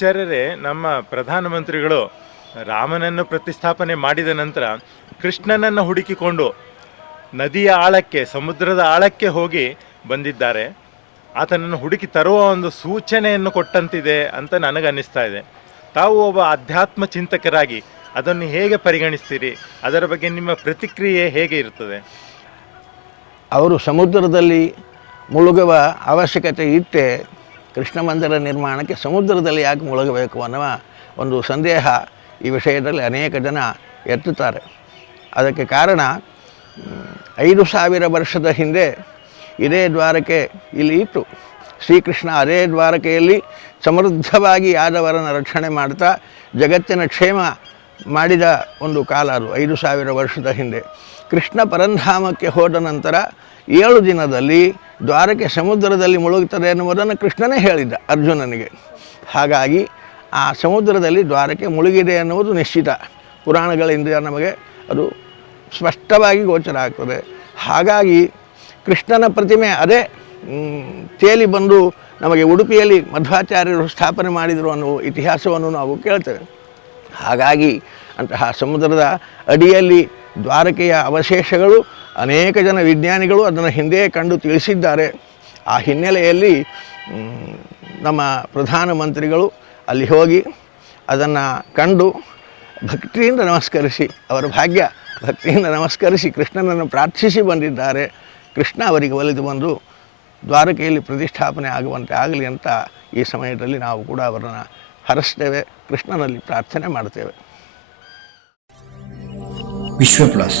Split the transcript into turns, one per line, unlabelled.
ಆಚಾರ್ಯರೇ, ನಮ್ಮ ಪ್ರಧಾನಮಂತ್ರಿಗಳು ರಾಮನನ್ನು ಪ್ರತಿಷ್ಠಾಪನೆ ಮಾಡಿದ ನಂತರ ಕೃಷ್ಣನನ್ನು ಹುಡುಕಿಕೊಂಡು ನದಿಯ ಆಳಕ್ಕೆ, ಸಮುದ್ರದ ಆಳಕ್ಕೆ ಹೋಗಿ ಬಂದಿದ್ದಾರೆ. ಆತನನ್ನು ಹುಡುಕಿ ತರುವ ಒಂದು ಸೂಚನೆಯನ್ನು ಕೊಟ್ಟಂತಿದೆ ಅಂತ ನನಗನ್ನಿಸ್ತಾ ಇದೆ. ತಾವು ಒಬ್ಬ ಅಧ್ಯಾತ್ಮ ಚಿಂತಕರಾಗಿ ಅದನ್ನು ಹೇಗೆ ಪರಿಗಣಿಸ್ತೀರಿ? ಅದರ ಬಗ್ಗೆ ನಿಮ್ಮ ಪ್ರತಿಕ್ರಿಯೆ ಹೇಗೆ ಇರ್ತದೆ?
ಅವರು ಸಮುದ್ರದಲ್ಲಿ ಮುಳುಗುವ ಅವಶ್ಯಕತೆ ಇಟ್ಟೆ ಕೃಷ್ಣ ಮಂದಿರ ನಿರ್ಮಾಣಕ್ಕೆ ಸಮುದ್ರದಲ್ಲಿ ಯಾಕೆ ಮುಳುಗಬೇಕು ಅನ್ನುವ ಒಂದು ಸಂದೇಹ ಈ ವಿಷಯದಲ್ಲಿ ಅನೇಕ ಜನ ಎತ್ತುತ್ತಾರೆ. ಅದಕ್ಕೆ ಕಾರಣ ಐದು ಸಾವಿರ ವರ್ಷದ ಹಿಂದೆ ಇದೇ ದ್ವಾರಕೆ ಇಲ್ಲಿ ಇತ್ತು ಶ್ರೀಕೃಷ್ಣ ಅದೇ ದ್ವಾರಕೆಯಲ್ಲಿ ಸಮೃದ್ಧವಾಗಿ ಯಾದವರನ್ನು ರಕ್ಷಣೆ ಮಾಡ್ತಾ ಜಗತ್ತಿನ ಕ್ಷೇಮ ಮಾಡಿದ ಒಂದು ಕಾಲ ಅದು, ಐದು ಸಾವಿರ ವರ್ಷದ ಹಿಂದೆ. ಕೃಷ್ಣ ಪರಂಧಾಮಕ್ಕೆ ಹೋದ ನಂತರ ಏಳು ದಿನದಲ್ಲಿ ದ್ವಾರಕೆ ಸಮುದ್ರದಲ್ಲಿ ಮುಳುಗುತ್ತದೆ ಎನ್ನುವುದನ್ನು ಕೃಷ್ಣನೇ ಹೇಳಿದ್ದ ಅರ್ಜುನನಿಗೆ. ಹಾಗಾಗಿ ಆ ಸಮುದ್ರದಲ್ಲಿ ದ್ವಾರಕೆ ಮುಳುಗಿದೆ ಎನ್ನುವುದು ನಿಶ್ಚಿತ. ಪುರಾಣಗಳಿಂದ ನಮಗೆ ಅದು ಸ್ಪಷ್ಟವಾಗಿ ಗೋಚರ ಆಗ್ತದೆ. ಹಾಗಾಗಿ ಕೃಷ್ಣನ ಪ್ರತಿಮೆ ಅದೇ ತೇಲಿ ಬಂದು ನಮಗೆ ಉಡುಪಿಯಲ್ಲಿ ಮಧ್ವಾಚಾರ್ಯರು ಸ್ಥಾಪನೆ ಮಾಡಿದರು ಅನ್ನುವ ಇತಿಹಾಸವನ್ನು ನಾವು ಕೇಳ್ತೇವೆ. ಹಾಗಾಗಿ ಅಂತಹ ಸಮುದ್ರದ ಅಡಿಯಲ್ಲಿ ದ್ವಾರಕೆಯ ಅವಶೇಷಗಳು ಅನೇಕ ಜನ ವಿಜ್ಞಾನಿಗಳು ಅದನ್ನು ಹಿಂದೆ ಕಂಡು ತಿಳಿಸಿದ್ದಾರೆ. ಆ ಹಿನ್ನೆಲೆಯಲ್ಲಿ ನಮ್ಮ ಪ್ರಧಾನಮಂತ್ರಿಗಳು ಅಲ್ಲಿ ಹೋಗಿ ಅದನ್ನು ಕಂಡು ಭಕ್ತಿಯಿಂದ ನಮಸ್ಕರಿಸಿ, ಅವರ ಭಾಗ್ಯ ಭಕ್ತಿಯಿಂದ ನಮಸ್ಕರಿಸಿ ಕೃಷ್ಣನನ್ನು ಪ್ರಾರ್ಥಿಸಿ ಬಂದಿದ್ದಾರೆ. ಕೃಷ್ಣ ಅವರಿಗೆ ಒಲಿದು ಬಂದು ದ್ವಾರಕೆಯಲ್ಲಿ ಪ್ರತಿಷ್ಠಾಪನೆ ಆಗುವಂತೆ ಆಗಲಿ ಅಂತ ಈ ಸಮಯದಲ್ಲಿ ನಾವು ಕೂಡ ಅವರನ್ನು ಹರಸ್ತೇವೆ, ಕೃಷ್ಣನಲ್ಲಿ ಪ್ರಾರ್ಥನೆ ಮಾಡ್ತೇವೆ.
ವಿಶ್ವ ಪ್ಲಸ್